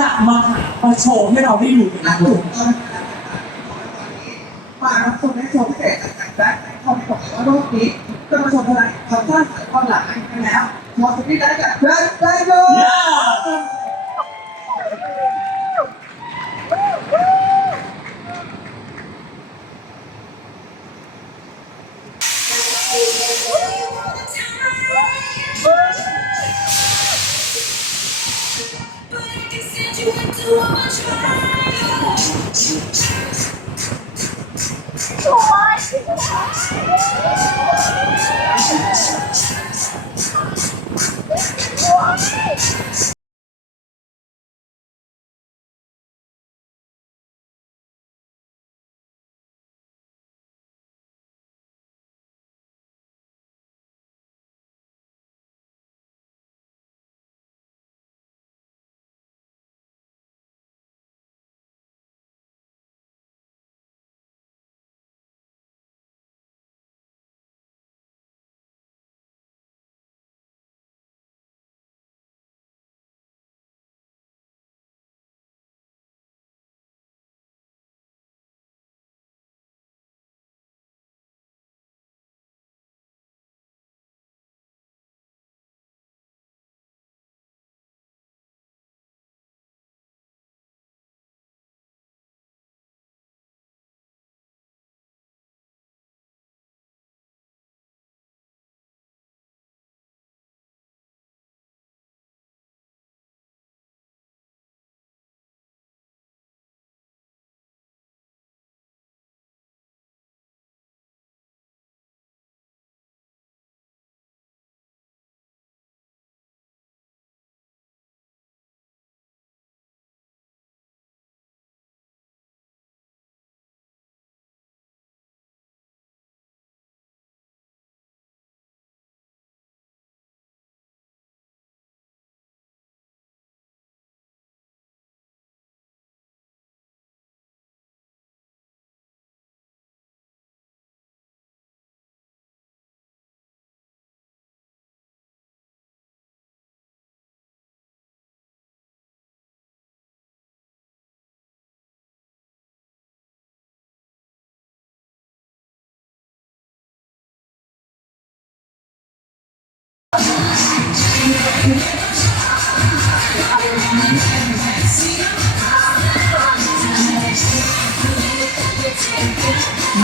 จะมามาโชว์ให้เราได้ดูกันนะถูกต้องมารับชมในโชว์พิเศษจากแบ็คคอมของว่าโลกนี้จะมาชมพลังความสร้างสรรค์ความหลากหลายกันแล้วขอสุดที่ได้จากแบ็ค What?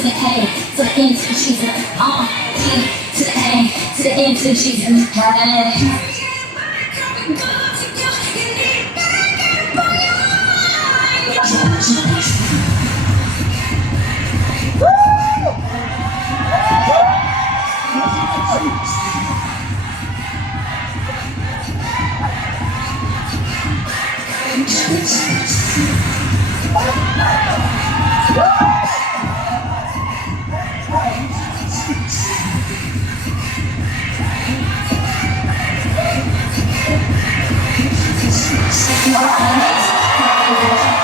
To the A, to the N to the G, uh, E to the A, to the N to the G, hey.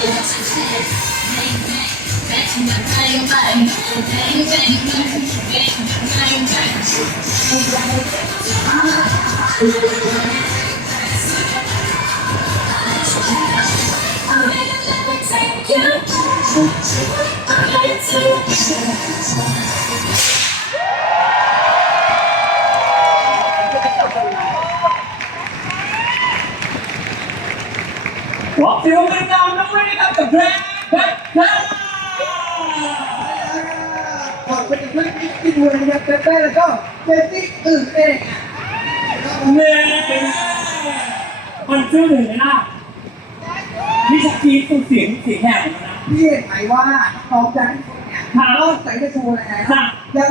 Thank to I'm gonna take you. I'm gonna take you. ขอเสียงเป็นนามด้วยนะครับกับแบรนด์แบรนด์แบรนด์ขอบคุณอีกเรื่องที่ดูนะครับเต้แล้วก็เจสซี่อื่นเองเนี่ยมันชื่อหนึ่งเลยนะนี่ชักกี้ตัวเสียงเสียงแหบนะพี่เห็นไหมว่าน้องแจ็คเนี่ยนอกจากจะโชว์แล้วยัง